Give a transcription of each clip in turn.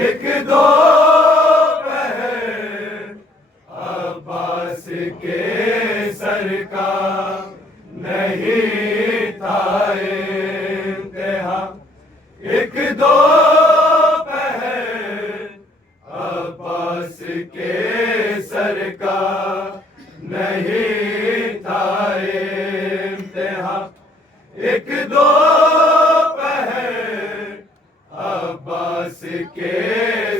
एक दो पहर अब्बास के सर का नहीं था इम्तिहां। एक दो पहर अब्बास के सर का नहीं था इम्तिहां। एक दो अब्बास के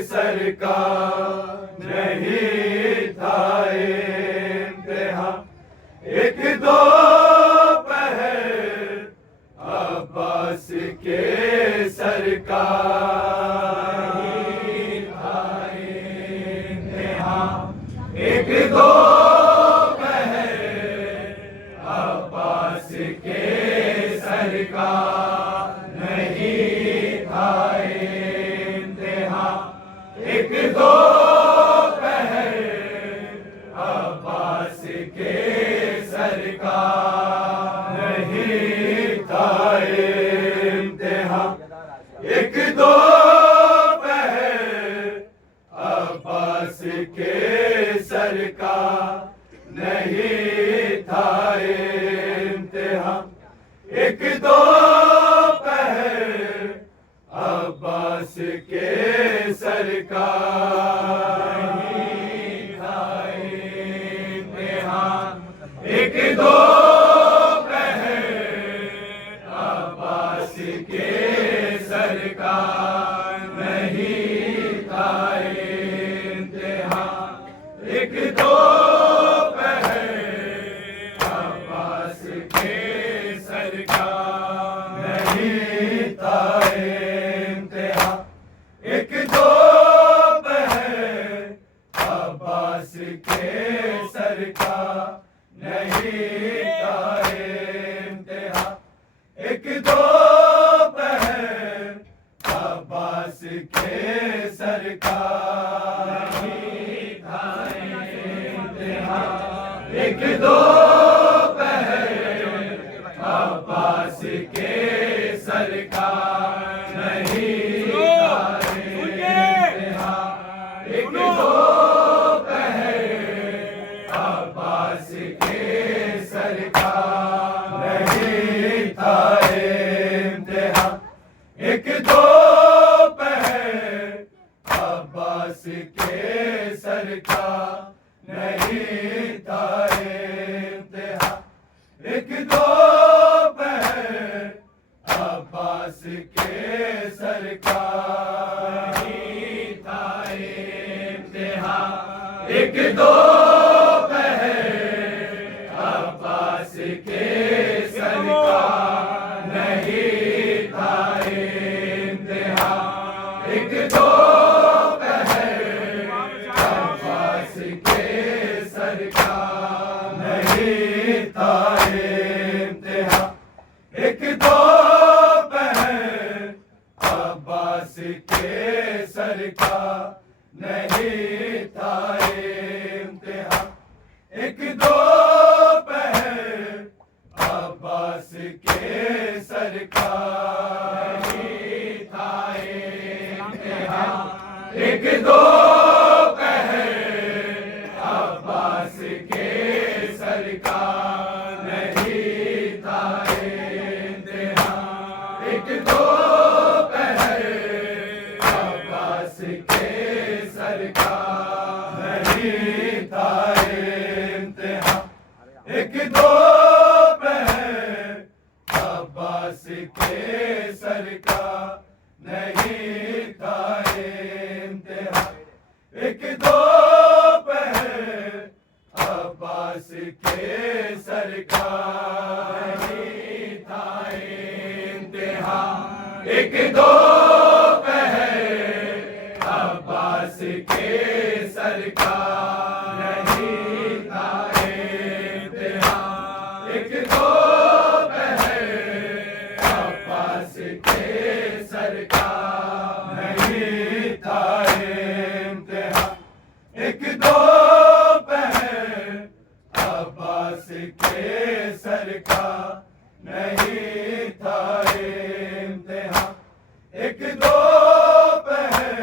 सर का नहीं था इम्तिहां। एक दो पहर अब्बास के सर का नहीं था इम्तिहां। एक दो पहर अब्बास के सर का नहीं था इम्तिहां। एक दो पहर अब्बास के सर का नहीं था इम्तिहां। एक दो पहर अब्बास के सर का नहीं था इम्तिहां। एक दो अब्बास के सर का नहीं था इम्तिहां। एक दो पहर अब्बास के सर का नहीं था इम्तिहां। एक दो पहर अब्बास के सर का नहीं था इम्तिहां। एक दो पहर अब्बास के सर का नहीं था इम्तिहां। एक दो पहर अब्बास के सर का नहीं था इम्तिहां। एक दो पहर अब्बास के सर का नहीं था इम्तिहां। एक दो पहर अब्बास के सर का नहीं था इम्तिहां। एक दो पहर अब्बास के सर का नहीं था इम्तिहां। एक दो पहर अब्बास के सर का नहीं था इम्तिहां। एक दो पहर अब्बास के सर का नहीं था इम्तिहां। एक दो पहर अब्बास के सर का नहीं था इम्तिहां। एक दो पहर अब्बास के सर का नहीं था इम्तिहां। एक दो पहर अब्बास के सर का नहीं था इम्तिहां। एक दो पहर अब्बास के सर का नहीं था इम्तिहां। एक दो पहर अब्बास के सर का नहीं था इम्तिहां। एक दो पहर अब्बास के सर का नहीं था इम्तिहां। एक दो पहर अब्बास के सर का नहीं था इम्तिहां। एक दो पहर अब्बास के सर का नहीं था इम्तिहां। अब्बास के सर का नहीं था इम्तिहान। एक दो पहर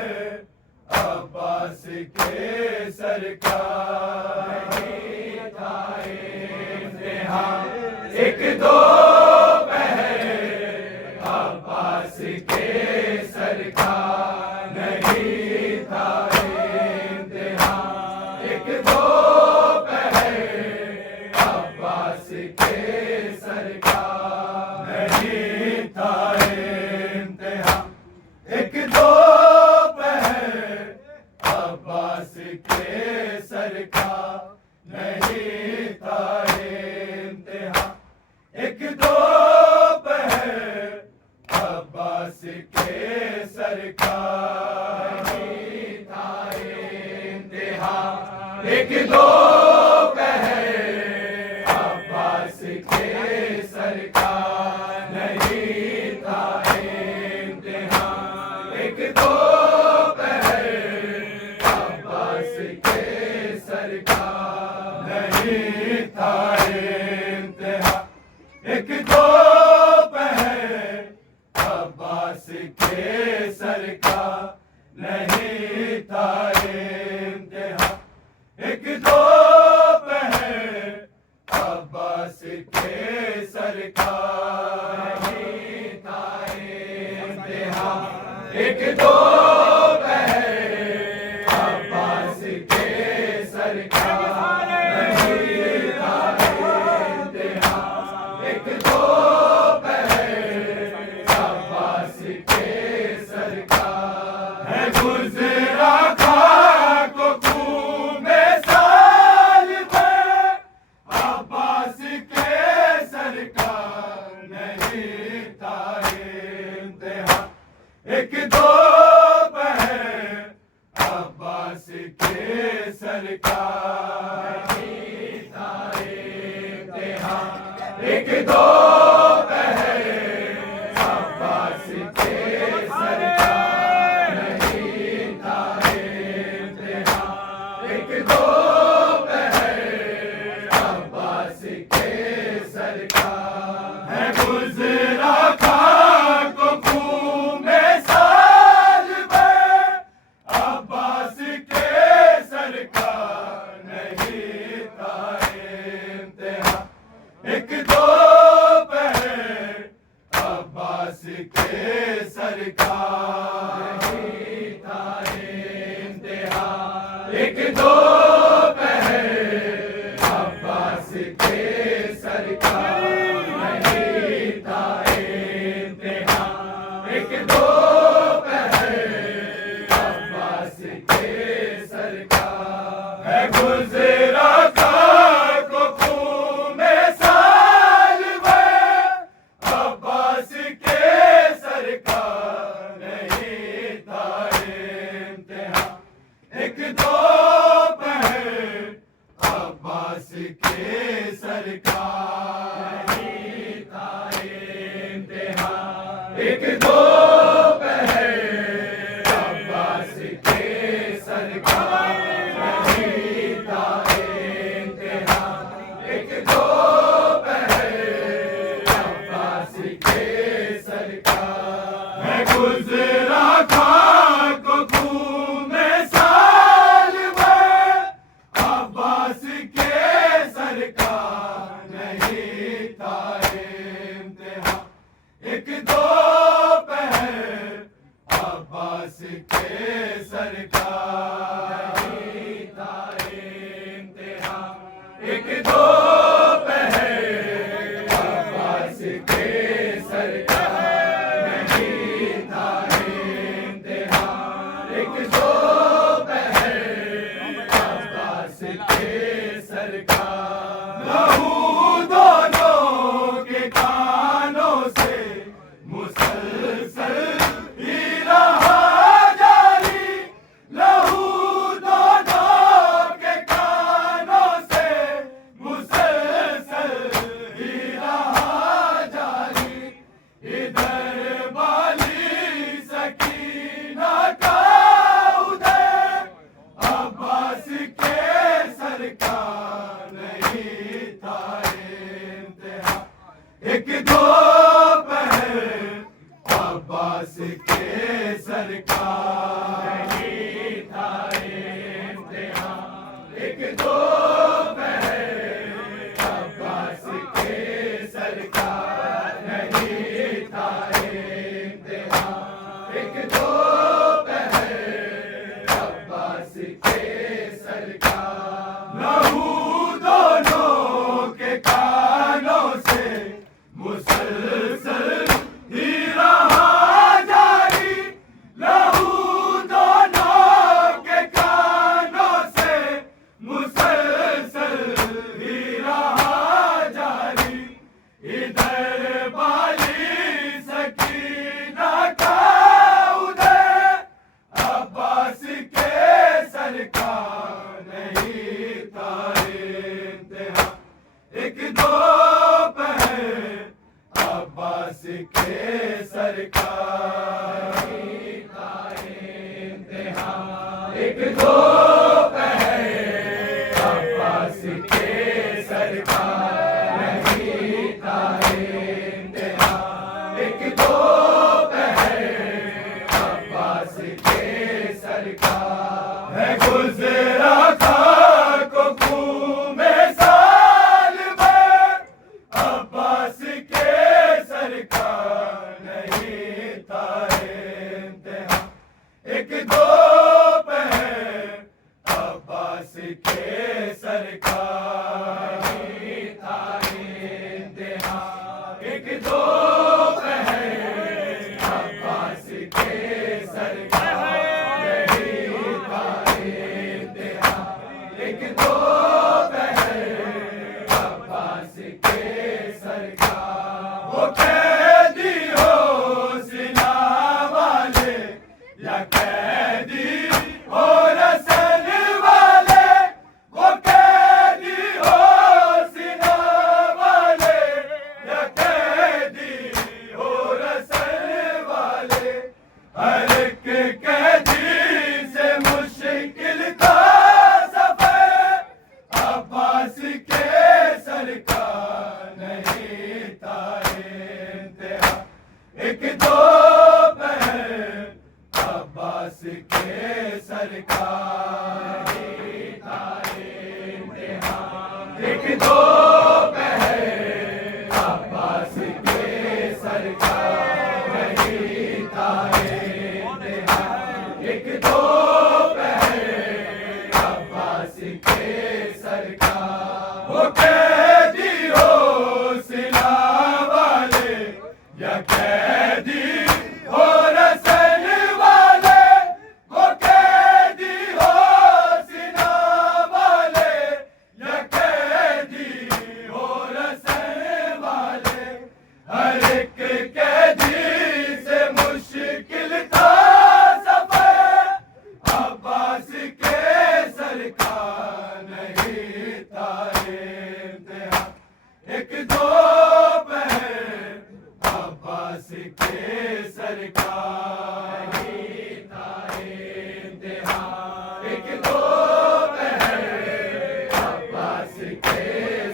अब्बास के सर का नहीं था इम्तिहान। एक दो पहर अब्बास के सर का नहीं था इम्तिहान। एक दो पहर अब्बास के सर का नहीं था इम्तिहान। एक दो पहर अब्बास के सर का नहीं था इम्तिहान। एक दो पहर अब्बास के सर का नहीं था इम्तिहान। एक दो पहर अब्बास के सर का नहीं था इम्तिहान। एक दो पहर अब्बास के सर का नहीं था इम्तिहान। एक दो पहर अब्बास के सर का नहीं था इम्तिहान। एक दो पहर अब्बास के सर का नहीं था इम्तिहान। एक दो पहर अब्बास के सर का नहीं था इम्तिहान। एक दो पहर अब्बास के सर का है गुज़रा खाक खून में साल भर। अब्बास के सर का नहीं था इम्तिहान। एक दो पहर अब्बास के सर का नहीं था इम्तिहान। एक दो पहर अब्बास के सर का नहीं था इम्तिहान। एक दो पहर अब्बास के सर का है गुज़रा खाक खून में साल भर। अब्बास के सर का नहीं था इम्तिहान। एक दो पहर अब्बास के सर का नहीं था इम्तिहान। एक दो पहर अब्बास के सर का नहीं था इम्तिहान। एक दो पहर अब्बास के सर का है गुज़रा खाक खून में साल भर। अब्बास के सर का नहीं था इम्तिहान। एक दो पहर अब्बास के सर का नहीं था इम्तिहान। एक दो पहर अब्बास के सर का नहीं था इम्तिहान। एक दो पहर अब्बास के सर का है गुज़रा खाक खून में साल भर। अब्बास के सर का नहीं था इम्तिहान। एक दो पहर अब्बास के सर का नहीं था इम्तिहान। एक दो पहर अब्बास के सर का नहीं था इम्तिहान। एक दो पहर अब्बास के सर का लहू दोनों के कानों से मुसलसल ही रहा जारी। लहू दोनों के कानों से एक दो पहर अब्बास के सरकार का इम्तिहान। एक दो पहर अब्बास के सरकार नहीं था इम्तिहान। एक दो पहर अब्बास के सरकार है गुजरा खाको खून में साल भर अब्बास के सरकार नहीं था इम्तिहान। एक दो पहर अब्बास के सरकार नहीं था इम्तिहान। एक दो पहर अब्बास के सरकार नहीं था इम्तिहान। एक दो पहर अब्बास के सरकार वो कैदी हो सिना वाले या कैदी हो रसन वाले। वो कैदी हो सिना वाले या कैदी हो रसन वाले। हर एक कैदी से मुश्किल था सफर अब्बास के सरकार नहीं था इम्तिहान। एक दो पहर अब्बास के सरकार नहीं था इम्तिहान। एक दो पहर अब्बास के सरकार नहीं था इम्तिहान। एक दो पहर अब्बास के सरकार वो कैदी हो सिना वाले या कैदी हो रसन वाले। वो कैदी हो सिना वाले या कैदी हो रसन वाले। हर एक कैदी से मुश्किल था सफर अब्बास के सरकार नहीं था इम्तिहान। एक दो पहर अब्बास के सरकार नहीं था इम्तिहान। एक दो पहर अब्बास के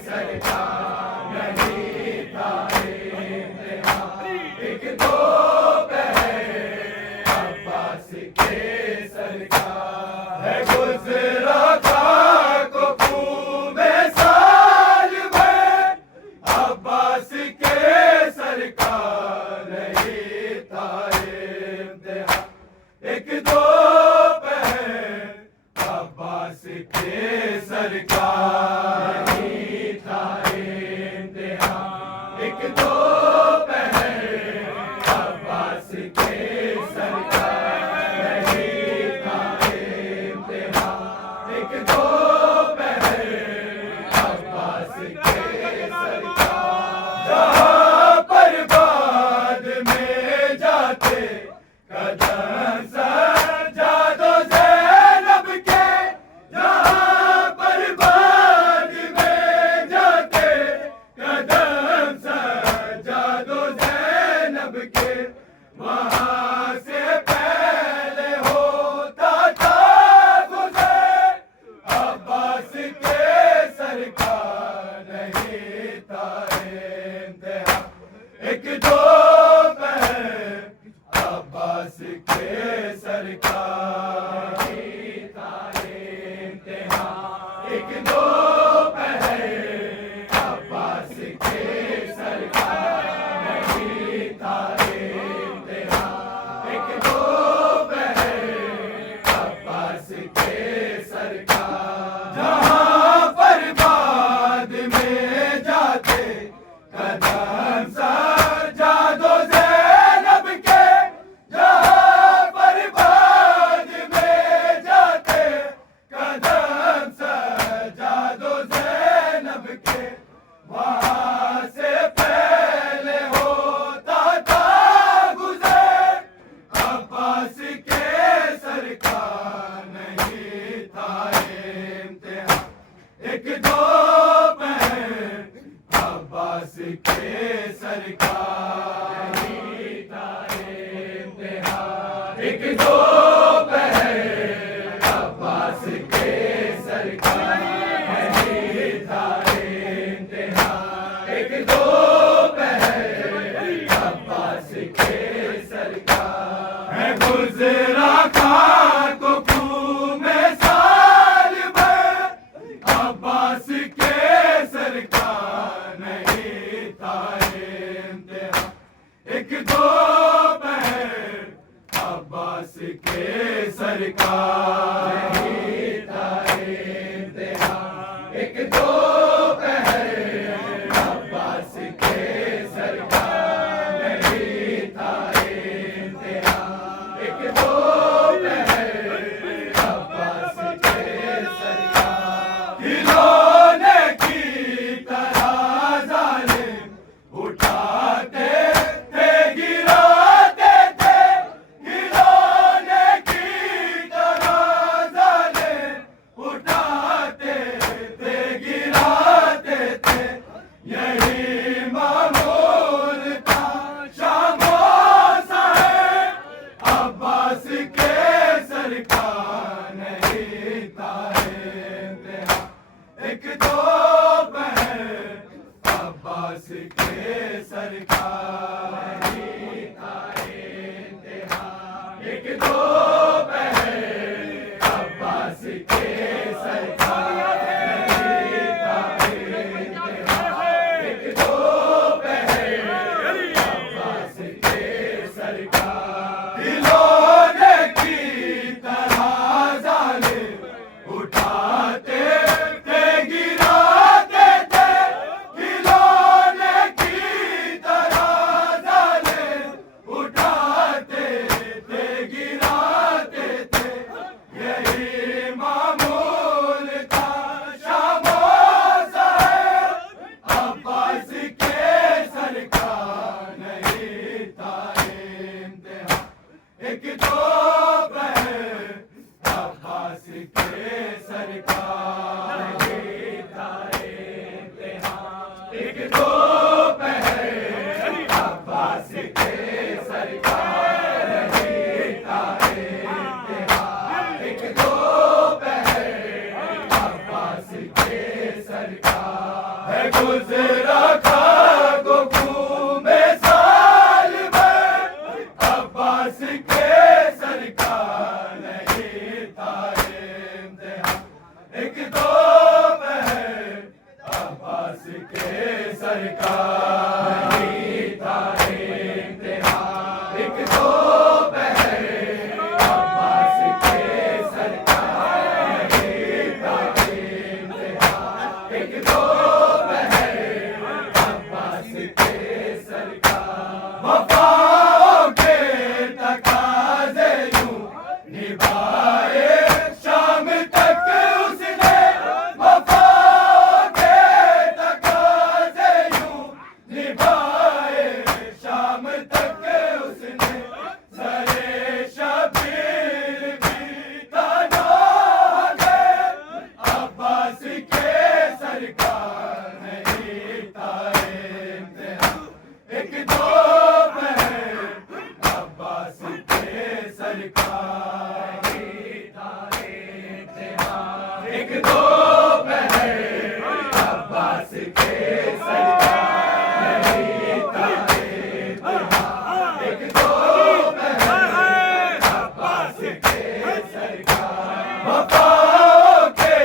सरकार नहीं था इम्तिहान। एक दो पहर अब्बास के सरकार है गुजरा खाको खून में साल भर अब्बास के सरकार नहीं था इम्तिहान। एक दो पहर अब्बास के सरकार नहीं था इम्तिहान। एक दो पहर अब्बास के सरकार नहीं था इम्तिहान। एक दो पहर अब्बास के सरकार जहाँ पर बाद में जाते कदम सज्जादो ज़ैनब के। जहाँ पर बाद में जाते कदम सज्जादो ज़ैनब के। वहाँ से पहले होता था गुज़र अब्बास के सरकार नहीं था इम्तिहान। एक दो पहर अब्बास के सरकार नहीं था इम्तिहान। एक दो पहर अब्बास के सरकार नहीं था इम्तिहान। एक दो पहर अब्बास के सरकार जहाँ पर बाद में जाते कदम सज्जादो ज़ैनब के। जहाँ पर बाद में जाते कदम सज्जादो ज़ैनब के। वहाँ से पहले होता था गुज़र अब्बास के सरकार नहीं था इम्तिहान। एक दो पहर के सरकार नहीं था इम्तिहान एक दो पहर अब्बास के सरकार नहीं था इम्तिहान एक दो पहर अब्बास के सरकार है गुजरा खाक को खून में साल भर अब्बास के सरकार नहीं था इम्तिहान एक दो पहर अब्बास के सरकार नहीं था इम्तिहान एक दो पहर अब्बास के सरकार नहीं था इम्तिहान एक दो पहर अब्बास के सरकार खिलौने की तरह जालिम उठाते थे गिराते थे खिलौने की तरह जालिम उठाते थे गिराते थे यही मामूल था शामो साहेब अब्बास के सरकार नहीं था इम्तिहान एक दो पहर अब्बास के सरकार नहीं था इम्तिहान एक दो पहर अब्बास के सरकार नहीं था इम्तिहान एक दो पहर अब्बास के सरकार खिलौने की तरह जालिम उठाते थे गिराते थे खिलौने की तरह जालिम उठाते थे गिराते थे यही मामूल था शामो साहेब अब्बास के सरकार नहीं था इम्तिहान एक दो पहर अब्बास के सरकार नहीं था इम्तिहान एक दो पहर अब्बास के सरकार नहीं था इम्तिहान एक दो पहर अब्बास के सरकार है गुजरा खाक को खून में साल भर अब्बास के सरकार नहीं था इम्तिहान एक दो पहर अब्बास के सरकार नहीं था इम्तिहान एक दो पहर अब्बास के सरकार नहीं था इम्तिहान एक दो पहर अब्बास के सरकार वफाओं के तकाज़े यूं निभाए शाम तक उसने वफाओं के तकाज़े यूं निभाए शाम तक उसने सरे शबीर भी ताना गए अब्बास के सरकार नहीं था इम्तिहान एक दो पहर अब्बास के सरकार नहीं था इम्तिहान एक दो पहर अब्बास के सरकार नहीं था इम्तिहान एक दो पहर अब्बास के सरकार वफाओं के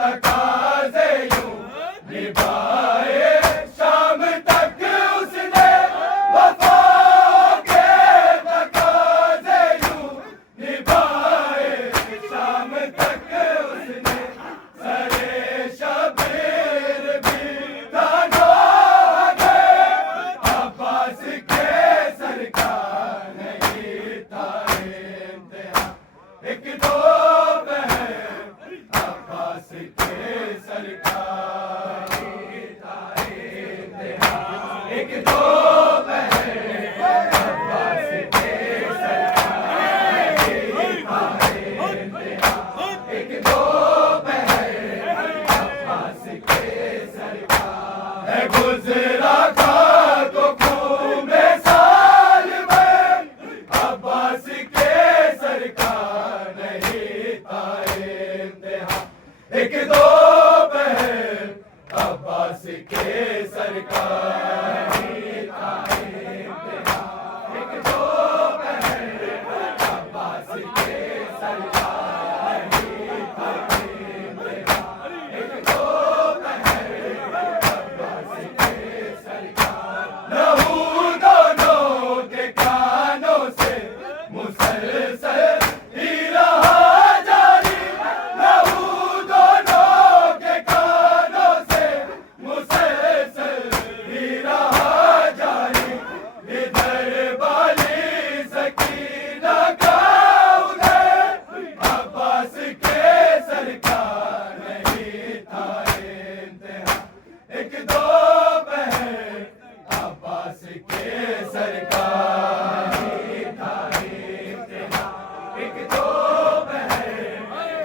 तकाज़े यूं निभाए शाम तक उसने वफाओं के तकाज़े यूं निभाए शाम तक उसने सरे शबीर भी ताना गए अब्बास के सरकार नहीं था इम्तिहान एक दो पहर अब्बास के सरकार नहीं था इम्तिहान एक दो पहर अब्बास के सरकार नहीं था इम्तिहान एक दो पहर अब्बास के सरकार है गुजरा अब्बास के सरकार नहीं था इम्तिहान। एक दोपहर अब्बास के सरकार नहीं था इम्तिहान। एक दोपहर अब्बास के सरकार लहू दोनों के कानों से मुसलसल ही रहा जारी। लहू दोनों के कानों से मुसलसल ही रहा जारी। इधर बाली सकीना का उधर अब्बास के सरकार नहीं था इम्तिहान। एक दोपहर अब्बास के सरकार नहीं था इम्तिहान। एक दोपहर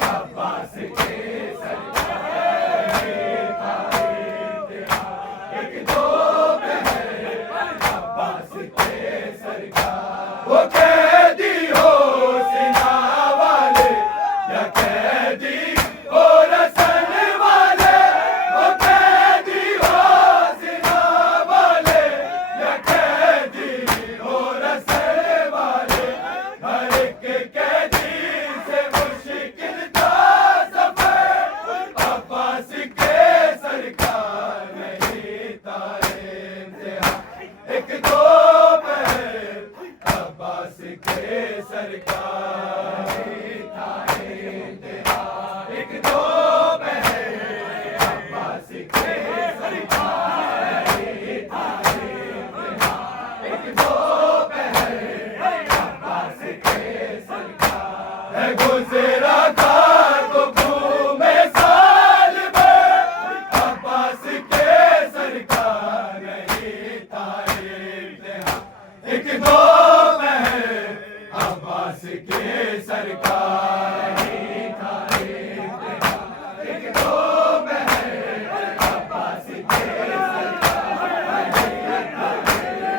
अब्बास के सरकार नहीं था इम्तिहान। एक दोपहर अब्बास के सरकार वो कैदी हो सीना वाले या कैदी हो रसन वाले। वो कैदी हो सीना वाले या कैदी हो रसन वाले। हर एक कैदी से मुश्किल था सफर अब्बास के सरकार नहीं था इम्तिहान। एक दोपहर अब्बास के सरकार नहीं था इम्तिहान। एक दोपहर अब्बास के सरकार नहीं था इम्तिहान। एक दोपहर अब्बास के सरकार है गुजरा था तो घूमे साल भर अब्बास के सरकार नहीं था इम्तिहान। एक दोपहर अब्बास के सरकार नहीं था इम्तिहान। एक दोपहर अब्बास के सरकार नहीं था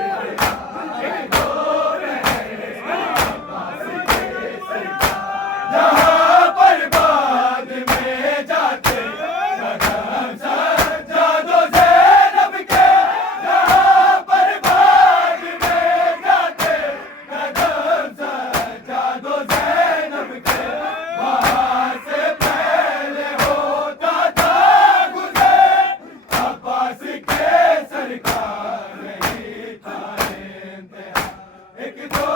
इम्तिहान। एक दोपहर अब्बास के सरकार जहाँ पर बाद में जाते कदम सजा दो ज़ैनब के। जहाँ पर बाद में जाते कदम सजा दो ज़ैनब के। वहाँ से पहले होता था गुज़र अब्बास के सरकार नहीं था इम्तिहान। एक दो